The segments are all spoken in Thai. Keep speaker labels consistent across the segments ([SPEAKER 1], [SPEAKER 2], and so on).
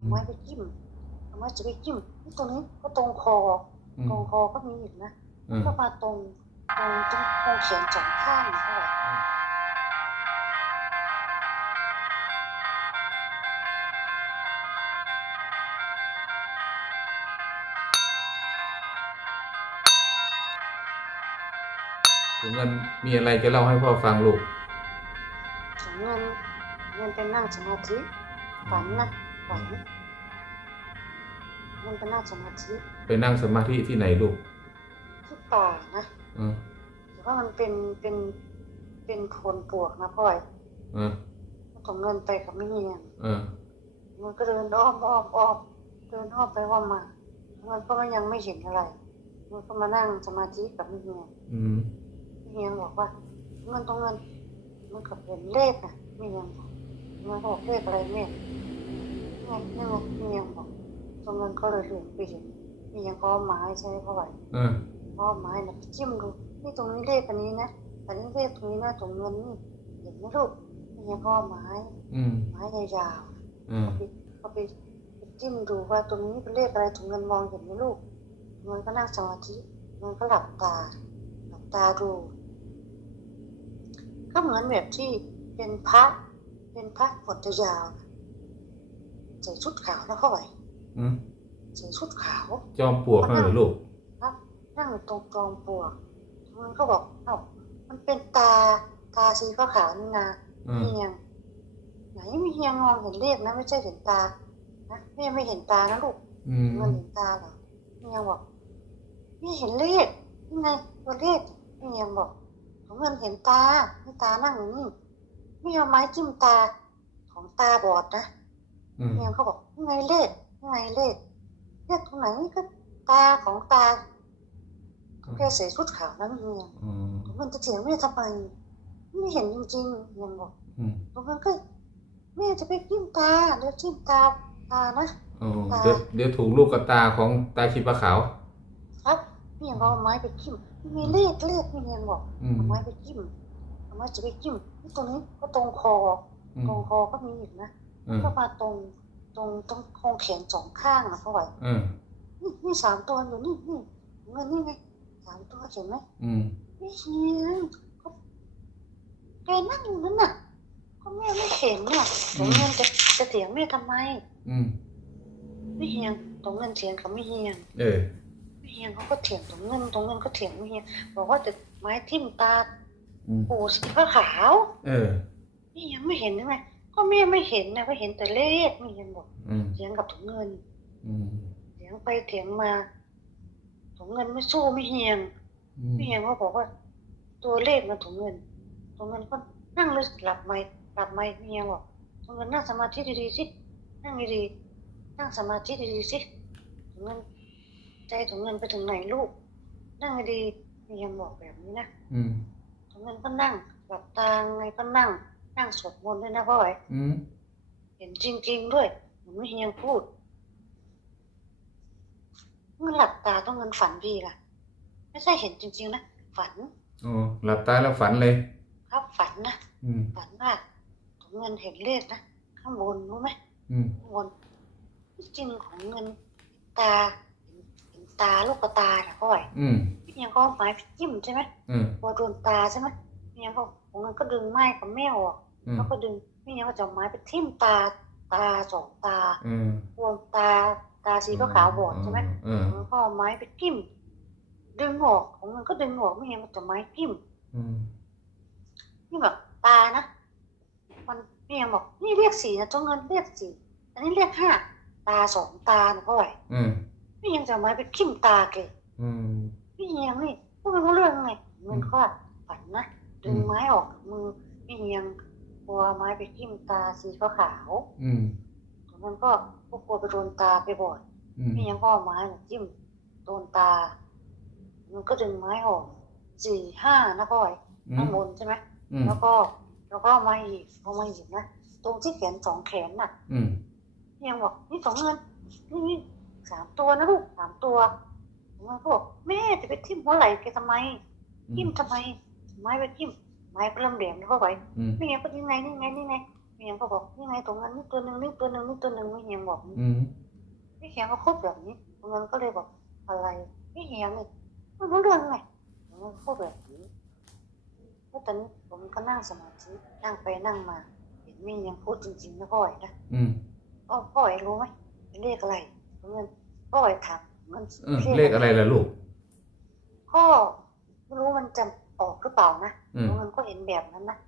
[SPEAKER 1] เอาไม้ไปจิ้มเอาไม้จะไปจิ้มนี่ตรงนี้ก็ตรงคอ
[SPEAKER 2] อืม
[SPEAKER 1] ตรงคอก็มีอีกนะ
[SPEAKER 2] อืม
[SPEAKER 1] ก็มาตรงตรงตรงตรงแขนสองข้างนะพ่อ
[SPEAKER 2] ถุงเงินมีอะไรจะเล่าให้พ่อฟังลูก
[SPEAKER 1] ถึงเงินเงินไปนั่งสมาธิฝันนะ ฝันเงินไปนั่งสมาธิ
[SPEAKER 2] ไปนั่งสมาธิที่ไหนลูก
[SPEAKER 1] ที่ป่านะ
[SPEAKER 2] เออ
[SPEAKER 1] แต่ว่ามันเป็นเป็นเป็นโคนปวกนะพ่อย
[SPEAKER 2] เออ
[SPEAKER 1] ส่งเงินไปกับไม่เงียน
[SPEAKER 2] เออ
[SPEAKER 1] มันก็เดินอ้อมอ้อมอ้อมเดินอ้อมไปอ้อมมา มันก็ยังไม่เห็นอะไร มันก็มานั่งสมาธิกับไม่เงียน
[SPEAKER 2] อืม
[SPEAKER 1] ไม่เงียนบอกว่าเงินตรงเงินมันก็เป็นเลขนะไม่เงียนบอกมันบอกเลขอะไรแม่นี่ ไงนี่ไงไม่เงียนบอกตรงเงินก็เลยเหลือไปเห็นไม่เงียนก็เอาไม้ใช่ไหมพ่อไหว
[SPEAKER 2] เออ
[SPEAKER 1] ก็เอาไม้นะไปจิ้มดูนี่ตรงนี้เลขอันนี้นะอันนี้เลขตรงนี้นะตรงเงินนี่เห็นไหมลูกไม่เงียนก็เอาไม้
[SPEAKER 2] อืม
[SPEAKER 1] ไม้ยาวๆ
[SPEAKER 2] เออ
[SPEAKER 1] ก็ไปไปจิ้มดูว่าตรงนี้เป็นเลขอะไรถุงเงินมองเห็นไหมลูกมันก็นั่งสมาธิมันก็หลับตาหลับตาดู ก็เหมือนแบบที่เป็นพระเป็นพระบทยาวนะ ใส่ชุดขาวแล้วเข้าไป
[SPEAKER 2] อืม
[SPEAKER 1] ใส่ชุดขาว
[SPEAKER 2] จอมปลวกนั่นเหรอลูก
[SPEAKER 1] ครับนั่งอยู่ตรงจอมปลวกมันก็บอกเอ้ามันเป็นตาตาสีขาวๆนี่นะ
[SPEAKER 2] อืม
[SPEAKER 1] เฮียงไหนมีเฮียงมองเห็นเลขนะไม่ใช่เห็นตานะแม่ไม่เห็นตานะลูก
[SPEAKER 2] อืม
[SPEAKER 1] เงินเห็นตาเหรอเฮียงบอกไม่เห็นเลขนี่ไงตัวเลขเฮียงบอกของเงินเห็นตาให้ตานั่งอยู่นี่ไม่เอาไม้จิ้มตาของตาบอดนะ
[SPEAKER 2] อืม
[SPEAKER 1] เฮียงเขาบอกนี่ไงเลขนี่ไงเลขเลขตรงไหนก็ตาของตาแค่ใส่ชุดขาวนั่นเฮียง
[SPEAKER 2] อืม
[SPEAKER 1] ของเงินจะเถียงแม่ทำไมไม่เห็นจริงๆเฮียงบอก
[SPEAKER 2] อืม
[SPEAKER 1] ตรงนั้นก็แม่จะไปจิ้มตาเดี๋ยวจิ้มตาตานะ
[SPEAKER 2] โอ้เดี๋ยวเดี๋ยวถูกลูกกระตาของตาชีปะขาว
[SPEAKER 1] ครับพี่ยังเอาไม้ไปจิ้มมีเลขเลขพี่ยังบอก
[SPEAKER 2] อืม
[SPEAKER 1] เอาไม้ไปจิ้มเอาไม้จะไปจิ้มนี่ตรงนี้ก็ตรงคอ
[SPEAKER 2] อื
[SPEAKER 1] ต
[SPEAKER 2] ม
[SPEAKER 1] รงคอก็มีอีกนะ
[SPEAKER 2] อืม
[SPEAKER 1] ก็มาตรงตรงตรงโครงแขนสองข้างนะเขาไว้
[SPEAKER 2] อืม
[SPEAKER 1] นี่นี่สามตัวอยู่นี่นี่เงินนี่ไงสามตัวเห็นไหม
[SPEAKER 2] อืม
[SPEAKER 1] ไม่เห็นก็แกนั่งอยู่นั่นน่ะก็แม่ไม่เห็นน่ะผมเงินจะจะเถียงแม่ทำไม
[SPEAKER 2] อืม
[SPEAKER 1] ไม่เฮียงตรงเงินเถียงกับไม่เฮียง
[SPEAKER 2] เออ
[SPEAKER 1] ไม่เฮียงเขาก็เถียงตรงเงินตรงเงินก็เถียงไม่เฮียงบอกว่าแต่ไม้ทิ่มตา
[SPEAKER 2] อืม
[SPEAKER 1] ปูสีผ้าขาว
[SPEAKER 2] เออ
[SPEAKER 1] ไม่เฮียงไม่เห็นใช่ไหม ก็แม่ไม่เห็นนะก็เห็นแต่เลขไม่เฮียงบอก
[SPEAKER 2] อืม
[SPEAKER 1] เถียงกับถุงเงิน
[SPEAKER 2] อืม
[SPEAKER 1] เถียงไปเถียงมาถุงเงินไม่สู้ไม่เฮียง
[SPEAKER 2] อืม
[SPEAKER 1] ไม่เฮียงเขาบอกว่า ตัวเลขมันถุงเงินถุงเงินก็นั่งเลยหลับไหมหลับไหมไม่เฮียงบอกถุงเงินนั่งสมาธิดีๆสินั่งดีๆนั่งสมาธิดีๆสิถุงเงินใจถุงเงินไปถึงไหนลูก นั่งให้ดีมียังบอกแบบนี้นะ
[SPEAKER 2] อืม
[SPEAKER 1] ถุงเงินก็นั่งหลับตาไงก็นั่ง นั่งสวดมนต์ด้วยนะพ่อไอ้
[SPEAKER 2] อืม
[SPEAKER 1] เห็นจริง ๆ ด้วยเหมือนไม่เฮียงพูดเมื่อหลับตาต้องเงินฝันดีล่ะ ไม่ใช่เห็นจริง ๆ นะฝัน
[SPEAKER 2] โอ้หลับตาแล้วฝันเลย
[SPEAKER 1] ครับฝันนะ
[SPEAKER 2] อืม
[SPEAKER 1] ฝันว่าถุงเงินเห็นเลขนะข้างบนรู้ไหม
[SPEAKER 2] อืม
[SPEAKER 1] ข้างบนที่จริงของเงินตาเห็นเห็นตาลูกตาน่ะพ่อไอ้
[SPEAKER 2] อืม
[SPEAKER 1] พี่ยังก็เอาไม้จิ้มใช่ไหม
[SPEAKER 2] อืม
[SPEAKER 1] พอโดนตาใช่ไหมพี่ยังก็ของมันก็ดึงไม้กับแมวออ ก
[SPEAKER 2] อืม
[SPEAKER 1] แล้วก็ดึงพี่ยังก็จะเอาไม้ไปทิ่มตาตาสองตา
[SPEAKER 2] อืม
[SPEAKER 1] รวมตาตาสีก็ขาวบอดใช่ไหม
[SPEAKER 2] เออ
[SPEAKER 1] แล้วก็เอาไม้ไปจิ้มดึงออกของมันก็ดึงออกไม่ยังก็จะไม้จิ้ม
[SPEAKER 2] อืม
[SPEAKER 1] นี่แบบตานะมันพี่ยังบอกนี่เรียกสีนะเจ้าเงินเรียกสีอันนี้เรียกห้าตาสองตานะพ่อไหว
[SPEAKER 2] อืม
[SPEAKER 1] พี่ยังจะเอาไม้ไปจิ้มตาแก
[SPEAKER 2] อืม
[SPEAKER 1] พี่เฮียงนี่ก็ไม่รู้เรื่องไงมันก็ฝันนะดึง
[SPEAKER 2] อืม
[SPEAKER 1] ไม้ออกจากมือพี่เฮียงก ลัวไม้ไปทิ่มตาสีขาว
[SPEAKER 2] อืม
[SPEAKER 1] ๆมันก็ก็กลัวไปโดนตาไปบอด
[SPEAKER 2] อืม
[SPEAKER 1] พี่เฮียงก็เอาไม้น่ะจิ้มโดนตา มันก็ดึงไม้ออกสี่ห้านะพ่อย
[SPEAKER 2] อื
[SPEAKER 1] ข้ามงบนใช่ไหม
[SPEAKER 2] อืม
[SPEAKER 1] แล้วก็แล้วก็เอามาอีกเอามาอีกนะตรงที่แขนสองแขนน่ะ
[SPEAKER 2] อืม
[SPEAKER 1] พี่เฮียงบอกนี่สองเงินนี่นี่สามตัวนะลูกสามตัวมันก็บอกแม่จะไปทิ่มหัวไหล่แกทำไมทิ่มทำไมไม้ไปทิ่ม ไม้ก็เริ่มแดงแล้วก็ไป
[SPEAKER 2] อืม
[SPEAKER 1] ไม่งั้นก็ยังไงนี่ไงนี่ไงพี่ยังก็บอกนี่ไงตรงนั้นนี่ตัวหนึ่งนี่ตัวหนึ่งนี่ตัวหนึ่งพี่ยังบอก
[SPEAKER 2] อืม
[SPEAKER 1] พี่เฮียงก็พูดแบบนี้ตรงนั้นก็เลยบอกอะไรพี่เฮียงนี่ไม่รู้เรื่องไงตรงนั้นพูดแบบนี้แล้วตอนนี้ผมก็นั่งสมาธินั่งไปนั่งมา เห็นมียังพูดจริงๆนะพ่อยนะ
[SPEAKER 2] อืม
[SPEAKER 1] พ่อพ่อยรู้ไหมเป็นเลขอะไรตรงนั้นพ่อยถามมัน
[SPEAKER 2] เออเลขอะไรล่ะลูก
[SPEAKER 1] พ่อไม่รู้มันจะ ออกหรือเปล่านะ
[SPEAKER 2] อืม
[SPEAKER 1] ตรงนั้นก็เห็นแบบนั้นนะ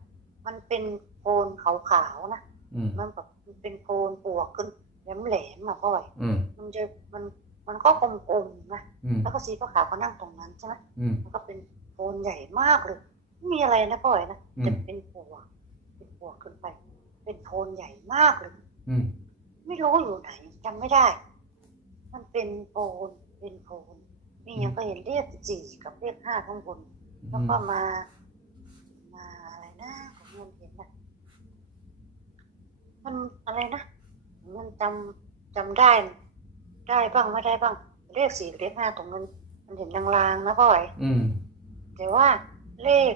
[SPEAKER 1] มันเป็นโกนขาวๆนะ
[SPEAKER 2] อืม
[SPEAKER 1] มันแบบมันเป็นโกนปวกขึ้นแหลมๆอะพ่อย
[SPEAKER 2] อืม
[SPEAKER 1] มันจะมันมันก็กลมๆนะ
[SPEAKER 2] อืม
[SPEAKER 1] แล้วก็สีขาวๆก็นั่งตรงนั้นใช่ไหม
[SPEAKER 2] อืม
[SPEAKER 1] มันก็เป็นโกนใหญ่มากเลยไม่มีอะไรนะพ่อยนะ
[SPEAKER 2] อืม
[SPEAKER 1] จะเป็นปวกเป็นปวกขึ้นไป เป็นโพนใหญ่มากเลย
[SPEAKER 2] อืม
[SPEAKER 1] ไม่รู้อยู่ไหนจำไม่ได้ มันเป็นโพนเป็นโพนมียังก็เห็นเลขสี่กับเลขห้าข้างบน แล้วก็มา มาอะไรนะผมเงินเห็นนะมันอะไรนะเงินจำจำได้ ได้บ้างไม่ได้บ้าง เลขสี่กับเลขห้าตรงนั้นมันเห็นลางๆนะพ่อย
[SPEAKER 2] อืม
[SPEAKER 1] แต่ว่าเลข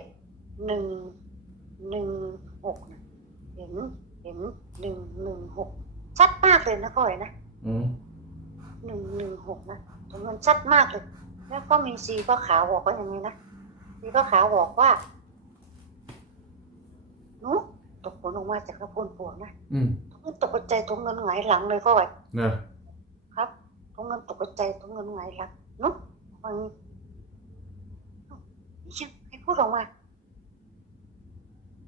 [SPEAKER 1] หนึ่งหนึ่งหกนะเห็นเห็นหนึ่งหนึ่งหกชัดมากเลยนะพ่อยนะ
[SPEAKER 2] อืม
[SPEAKER 1] หนึ่งหนึ่งหกนะตรงนั้นชัดมากเลย แล้วก็มีสีก็ขาวบอกว่าอย่างนี้นะ สีก็ขาวบอกว่าหนูตกผลออกมาจากกระพุนปวกนะ
[SPEAKER 2] อืม
[SPEAKER 1] ตรงนั้นตกใจตรงเงินหงายหลังเลยพ่อย
[SPEAKER 2] เนอะ
[SPEAKER 1] ครับตรงเงินตกใจตรงเงินหงายหลังหนุ๊วันนี้เอ้านี่ยังใครพูดออกมา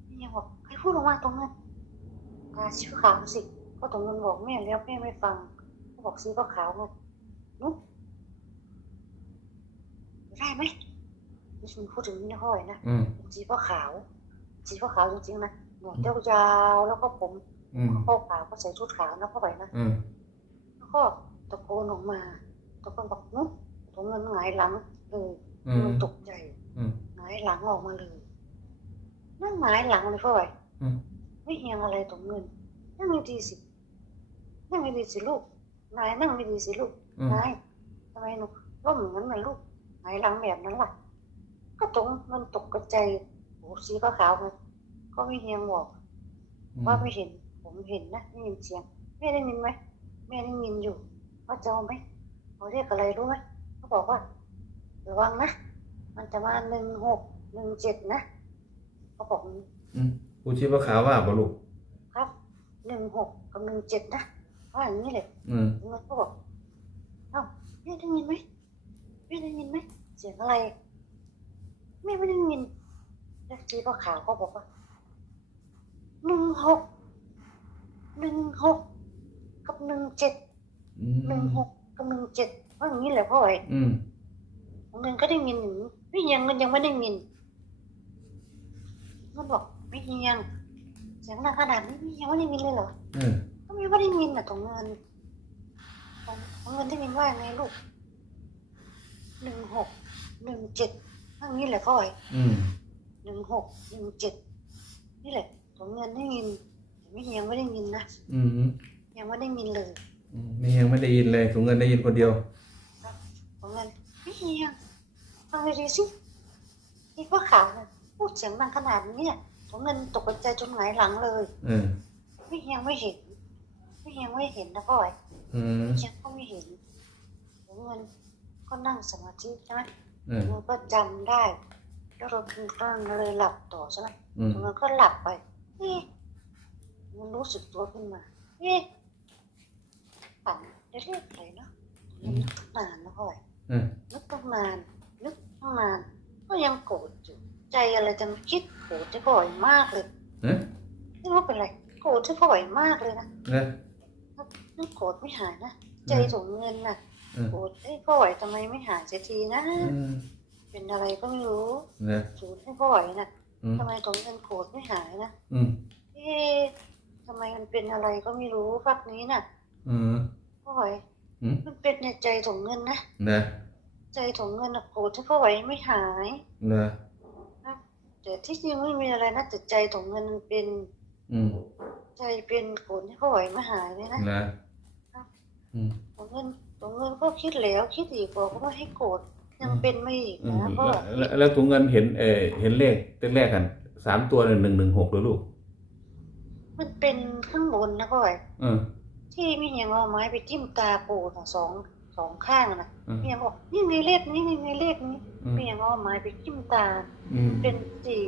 [SPEAKER 1] นี่ยังบอกใครพูดออกมาตรงเงินตาสีขาวสิก็ตรงเงินบอกแม่แล้วแม่ไม่ฟังก็บอกสีก็ขาวไงหนุ๊ได้ไหม นี่ฉันพูดถึงนี่นะพ่อยนะ
[SPEAKER 2] อืม
[SPEAKER 1] สีก็ขาว สีก็ขาวจริงๆนะหนวดยาวๆแล้วก็ผม
[SPEAKER 2] อืม
[SPEAKER 1] ข้อขาวก็ใส่ชุดขาวนะพ่อไปนะ
[SPEAKER 2] อืม
[SPEAKER 1] แล้วก็ตะโกนออกมาตะโกนบอกนุ๊กตรงเงินหงายหลังเลย
[SPEAKER 2] อืม
[SPEAKER 1] มันตกใจ
[SPEAKER 2] อืม
[SPEAKER 1] หงายหลังออกมาเลยนั่งหงายหลังเลยพ่อไป
[SPEAKER 2] อืม
[SPEAKER 1] ไม่เฮียงอะไรตรงเงินนั่งไม่ดีสินั่งไม่ดีสิลูกนายนั่งไม่ดีสิลูก
[SPEAKER 2] อืม
[SPEAKER 1] นายทำไมหนูร่มอย่างนั้นน่ะลูกหงายหลังแบบนั้นล่ะ ก็ตรงมันตกกระใจายโอ้สีก็ขาวไงก็ไม่เฮียงบอกว่าไม่เห็น ผมเห็นนะได้ยินเสียงแม่ได้ยินไหมแม่ได้ยินอยู่ ว่าจะเอาไหมเขาเรียกอะไรรู้ไหมเขาบอกว่าระวังนะมันจะมาหนึ่งหกหนึ่งเจ็ดนะเขาบอกอย่างนี้
[SPEAKER 2] อืมผู้ชีพขาวว่าบ่ลูก
[SPEAKER 1] ครับหนึ่งหกกับหนึ่งเจ็ดนะว่าอย่างนี้เลย
[SPEAKER 2] อืม
[SPEAKER 1] มันก็บอกเอ้าแม่ได้ยินไหมแม่ได้ยินไหมเสียงอะไร แม่ไม่ได้ยินแล้วจีก็ขาวเขาบอกว่าหนึ่งหกหนึ่งหกกับหนึ่งเจ็ด
[SPEAKER 2] อื
[SPEAKER 1] หนึ่ง
[SPEAKER 2] ม
[SPEAKER 1] หกกับหนึ่งเจ็ดว่าอย่างนี้แหละพ่อไอ้
[SPEAKER 2] อืม
[SPEAKER 1] เงินก็ได้ยินอย่างนี้พี่ยังมันยังไม่ได้ยินมันบอกไม่ยังเสียงดังขนาดนี้พี่ยังไม่ได้ยินเลยเหรอ
[SPEAKER 2] เออ
[SPEAKER 1] ก็ไม่ได้ยินอะตรงเงินตรงเงินได้ยินว่าไงลูกหนึ่งหกหนึ่งเจ็ด ว่าอย่างนี้แหละพ่อไอ้
[SPEAKER 2] อืม
[SPEAKER 1] หนึ่งหกหนึ่งเจ็ดนี่แหละตรงเงินได้ยินแต่ไม่ยังไม่ได้ยินนะ
[SPEAKER 2] อืม
[SPEAKER 1] ยังไม่ได้ยินเลย
[SPEAKER 2] อืมนี่ยังไม่ได้ยินเลยถุงเงินได้ยินคนเดียว
[SPEAKER 1] ตรงเงินไม่ยังฟังดีๆสินี่ก็ขาวนะพูดเสียงดังขนาดนี้เนี่ยตรงเงินตกใจจนหงายหลังเลย
[SPEAKER 2] เออ
[SPEAKER 1] ไม่ยังไม่เห็นไม่ยังไม่เห็นนะพ่อไอ้
[SPEAKER 2] อืม
[SPEAKER 1] ยังก็ไม่เห็นตรงเงินก็นั่งสมาธิใช่ไหม
[SPEAKER 2] เออ
[SPEAKER 1] มันก็จำได้ แล้วเราคือก็เลยหลับต่อใช่ไหม
[SPEAKER 2] อืม
[SPEAKER 1] มันก็หลับไปเอ๊ะมันรู้สึกตัวขึ้นมาเอ๊ะฝันได้เรียกอะไรเนาะมันนึกตั้งนานนะพ่อย
[SPEAKER 2] เออ
[SPEAKER 1] นึกตั้งนานนึกตั้งนาน ก็ยังโกรธอยู่ใจอะไรจะมาคิดโกรธที่พ่อยมากเลย
[SPEAKER 2] เอ๊ะ
[SPEAKER 1] นี่ว่าเป็นไรโกรธที่พ่อยมากเลยนะ
[SPEAKER 2] เนอะ
[SPEAKER 1] นั่นโกรธไม่หายนะใจถุงเงินน่ะ
[SPEAKER 2] เออ
[SPEAKER 1] โกรธไอ้พ่อยทำไมไม่หายเสียทีนะ
[SPEAKER 2] อืม
[SPEAKER 1] เป็นอะไรก็ไม่รู้
[SPEAKER 2] เนอะ
[SPEAKER 1] สูญให้พ่อยน่ะ
[SPEAKER 2] อืม
[SPEAKER 1] ทำไมถุงเงินโกรธไม่หายนะ
[SPEAKER 2] อืม
[SPEAKER 1] เอ๊ะทำไมมันเป็นอะไรก็ไม่รู้พักนี้น่ะ
[SPEAKER 2] อืม
[SPEAKER 1] พ่อย
[SPEAKER 2] อืม
[SPEAKER 1] มันเป็นในใจถุงเงินนะ
[SPEAKER 2] เนอะ
[SPEAKER 1] ใจถุงเงินน่ะโกรธที่พ่อยไม่หาย
[SPEAKER 2] เนอะ
[SPEAKER 1] แต่ที่จริงไม่มีอะไรนะแต่ใจถุงเงินมันเป็น
[SPEAKER 2] อืม
[SPEAKER 1] ใจเป็นโกรธที่พ่อยไม่หายเลยนะ
[SPEAKER 2] เนอะอืม
[SPEAKER 1] ถุงเงิน ถุงเงินก็คิดแล้วคิดอีกบอกว่าให้โกรธยังเป็นไม่อีก
[SPEAKER 2] อืม
[SPEAKER 1] นะพ่อ
[SPEAKER 2] แล้วแล้วแล้วถุงเงินเห็นเออเห็นเลขแรกๆกันสามตัวหนึ่งหนึ่งหนึ่งหกเลยลูก
[SPEAKER 1] มมันเป็นข้างบนนะพ่อย
[SPEAKER 2] เออ
[SPEAKER 1] ที่มีอย่างเอาไม้ไปจิ้มตาปูน่ะสองสองข้างน่ะ
[SPEAKER 2] เออ
[SPEAKER 1] มีอย่างบอกนี่ไงเลขนี้นี่ไงเลขนี้
[SPEAKER 2] อืม
[SPEAKER 1] มีอย่างเอาไม้ไปจิ้มตา
[SPEAKER 2] อืม
[SPEAKER 1] เป็นสี่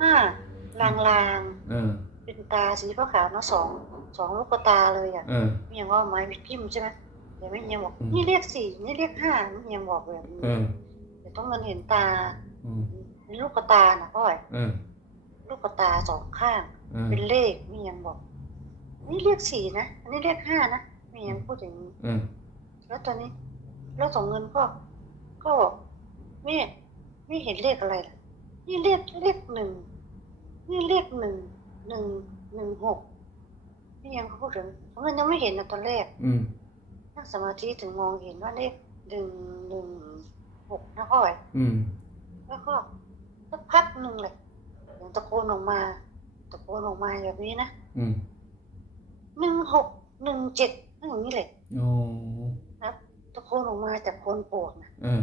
[SPEAKER 1] ห้าลางลาง
[SPEAKER 2] เออ
[SPEAKER 1] ๆเป็นตาสีขาวๆเนาะสองสองลูกตาเลยอะ
[SPEAKER 2] เออ
[SPEAKER 1] มีอย่างเอาไม้ไปจิ้มใช่ไหม แต่ไม่ยังบอก
[SPEAKER 2] อืม
[SPEAKER 1] นี่เลขสี่นี่เลขห้าไม่ยังบอกแบบนี้
[SPEAKER 2] เออ
[SPEAKER 1] แต่ต้องมันเห็นตา
[SPEAKER 2] อืม
[SPEAKER 1] เป็นลูกตาน่ะพ่อย
[SPEAKER 2] เออ
[SPEAKER 1] ลูกตาสองข้าง
[SPEAKER 2] เออ
[SPEAKER 1] เป็นเลขมียังบอก นี่เลขสี่นะอันนี้เลขห้านะมียังพูดอย่างนี้
[SPEAKER 2] เออ
[SPEAKER 1] แล้วตอนนี้แล้วส่งเงินก็ ก็บอกแม่ไม่เห็นเลขอะไรล่ะนี่เลขเลขหนึ่งนี่เลขหนึ่งหนึ่งหนึ่งหกนี่ยังเขาพูดถึงส่งเงินยังไม่เห็นนะตอนแรก
[SPEAKER 2] อืม
[SPEAKER 1] นั่งสมาธิถึงมองเห็นว่าเลขหนึ่งหนึ่งหกนะพ่อย
[SPEAKER 2] อืม
[SPEAKER 1] แล้วก็สักพักหนึ่งเลยเสียงตะโกนออกมา ตะโกนออกมาแบบนี้นะ
[SPEAKER 2] อืม
[SPEAKER 1] หนึ่งหกหนึ่งเจ็ดนั่นอย่างนี้เลย
[SPEAKER 2] โอ้
[SPEAKER 1] ครับตะโกนออกมาจากคนโปวดนะ
[SPEAKER 2] เออ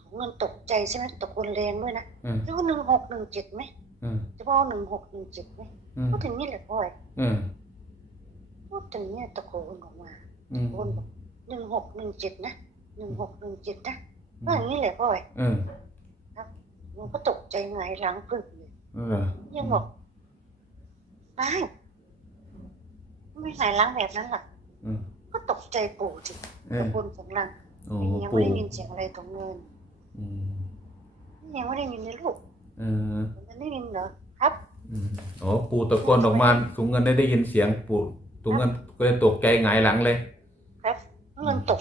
[SPEAKER 1] ถุงเงินตกใจใช่ไหมตะโกนแรงด้วยนะ
[SPEAKER 2] เออ
[SPEAKER 1] จะว่าหนึ่งหกหนึ่งเจ็ดไหม
[SPEAKER 2] เออ
[SPEAKER 1] จะว่าหนึ่งหกหนึ่งเจ็ดไหม
[SPEAKER 2] เออ
[SPEAKER 1] พูดถึงนี่แหละพ่อย
[SPEAKER 2] เออ
[SPEAKER 1] พูดถึงเนี่ยตะโกนออกมา
[SPEAKER 2] อืม
[SPEAKER 1] ตะโกนบอกหนึ่งหกหนึ่งเจ็ดนะหนึ่งหกหนึ่งเจ็ดนะว่าอย่างนี้แหละพ่อย
[SPEAKER 2] เออ
[SPEAKER 1] มันก็ตกใจไงายหลังพึ่งเลย
[SPEAKER 2] เออ
[SPEAKER 1] ยังบอกตายไม่หายหล้างแบบนั้นหรอก
[SPEAKER 2] อืม
[SPEAKER 1] ก็ตกใจปู่จิ
[SPEAKER 2] เอ
[SPEAKER 1] ตะ
[SPEAKER 2] อ
[SPEAKER 1] โกนเสียงดัง
[SPEAKER 2] โอ้
[SPEAKER 1] ยัง
[SPEAKER 2] ปู่
[SPEAKER 1] ไม่ได้ยินเสียงอะไรตรงเงิน
[SPEAKER 2] อืม
[SPEAKER 1] ยังไม่ได้ยินเลยลูก
[SPEAKER 2] เออ
[SPEAKER 1] มันได้ยินเหรอครับ
[SPEAKER 2] อืมโอ้ปู่ตะโกนออกมาถุงเงินได้ได้ยินเสียงปู่ถุงเงินก็เลยตกใจหงายหลังเลย
[SPEAKER 1] ครับเงินต